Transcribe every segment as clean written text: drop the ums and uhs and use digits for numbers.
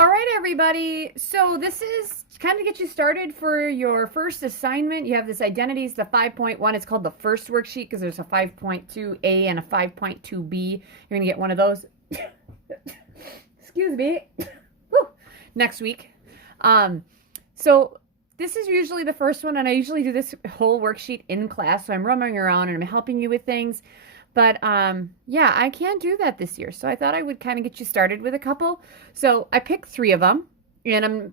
All right, everybody. So this is kind of get you started for your first assignment. You have this identities, the 5.1. It's called the first worksheet because there's a 5.2A and a 5.2B. You're going to get one of those. Excuse me. Woo. Next week. So this is usually the first one, and I usually do this whole worksheet in class. So I'm roaming around and I'm helping you with things. But yeah, I can't do that this year. So I thought I would kind of get you started with a couple. So I picked 3 of them, and I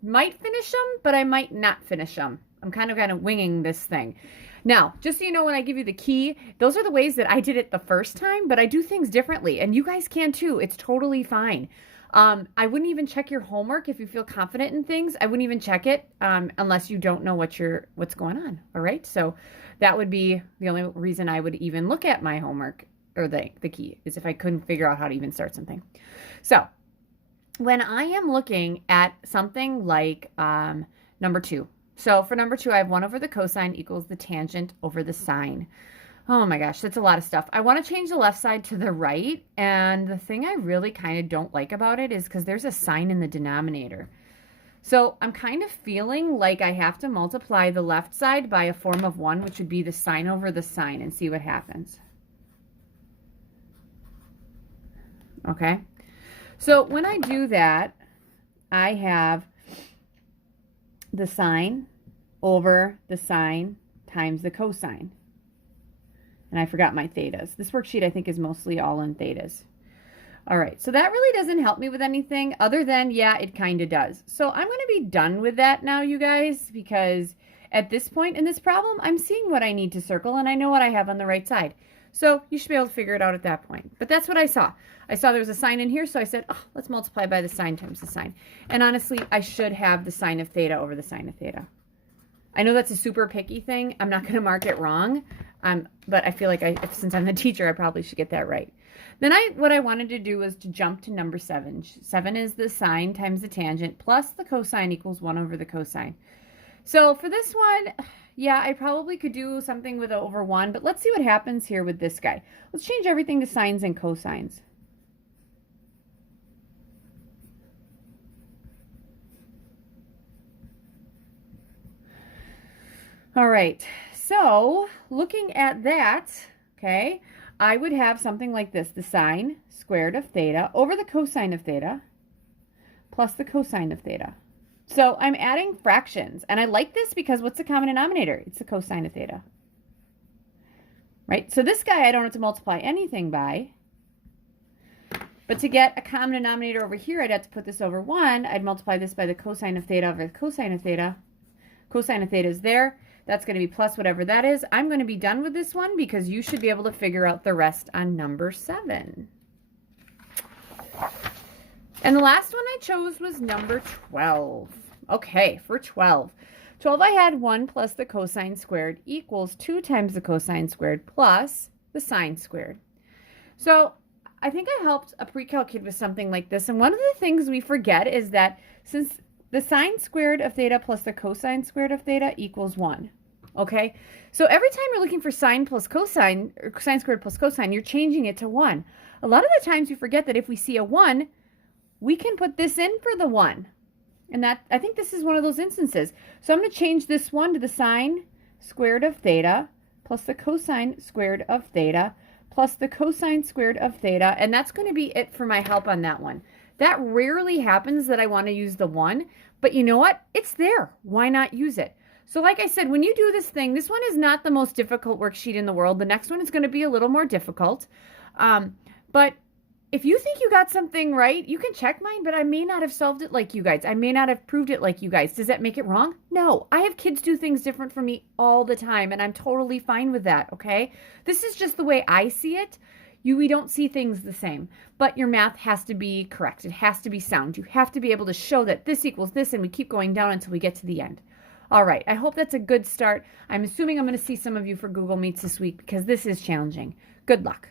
might finish them, but I might not finish them. I'm kind of winging this thing. Now, just so you know, when I give you the key, those are the ways that I did it the first time, but I do things differently, and you guys can too. It's totally fine. I wouldn't even check your homework if you feel confident in things. I wouldn't even check it unless you don't know what's going on. All right. So that would be the only reason I would even look at my homework or the key is if I couldn't figure out how to even start something. So when I am looking at something like number 2. So for number 2, I have 1 over the cosine equals the tangent over the sine. Oh my gosh, that's a lot of stuff. I want to change the left side to the right, and the thing I really kind of don't like about it is because there's a sign in the denominator. So I'm kind of feeling like I have to multiply the left side by a form of 1, which would be the sine over the sine, and see what happens. Okay, so when I do that, I have the sine over the sine times the cosine. And I forgot my thetas. This worksheet, I think, is mostly all in thetas. All right, so that really doesn't help me with anything other than, yeah, it kind of does. So I'm going to be done with that now, you guys, because at this point in this problem, I'm seeing what I need to circle, and I know what I have on the right side. So you should be able to figure it out at that point. But that's what I saw. I saw there was a sign in here, so I said, oh, let's multiply by the sine times the sine. And honestly, I should have the sine of theta over the sine of theta. I know that's a super picky thing. I'm not going to mark it wrong. But I feel like since I'm the teacher, I probably should get that right. Then what I wanted to do was to jump to number 7. 7 is the sine times the tangent plus the cosine equals 1 over the cosine. So for this one, yeah, I probably could do something with over 1, but let's see what happens here with this guy. Let's change everything to sines and cosines. All right, so looking at that, okay, I would have something like this, the sine squared of theta over the cosine of theta plus the cosine of theta. So I'm adding fractions, and I like this because what's the common denominator? It's the cosine of theta, right? So this guy I don't have to multiply anything by, but to get a common denominator over here, I'd have to put this over 1. I'd multiply this by the cosine of theta over the cosine of theta. Cosine of theta is there. That's going to be plus whatever that is. I'm going to be done with this one because you should be able to figure out the rest on number 7. And the last one I chose was number 12. Okay, for 12. 12 I had 1 plus the cosine squared equals 2 times the cosine squared plus the sine squared. So I think I helped a pre-calc kid with something like this. And one of the things we forget is that since the sine squared of theta plus the cosine squared of theta equals 1. Okay, so every time you're looking for sine plus cosine, or sine squared plus cosine, you're changing it to 1. A lot of the times you forget that if we see a 1, we can put this in for the 1. And that, I think this is one of those instances. So I'm going to change this 1 to the sine squared of theta plus the cosine squared of theta plus the cosine squared of theta. And that's going to be it for my help on that one. That rarely happens that I want to use the 1, but you know what? It's there. Why not use it? So like I said, when you do this thing, this one is not the most difficult worksheet in the world. The next one is going to be a little more difficult. But if you think you got something right, you can check mine, but I may not have solved it like you guys. I may not have proved it like you guys. Does that make it wrong? No. I have kids do things different from me all the time, and I'm totally fine with that, okay? This is just the way I see it. We don't see things the same, but your math has to be correct. It has to be sound. You have to be able to show that this equals this, and we keep going down until we get to the end. All right, I hope that's a good start. I'm assuming I'm going to see some of you for Google Meets this week because this is challenging. Good luck.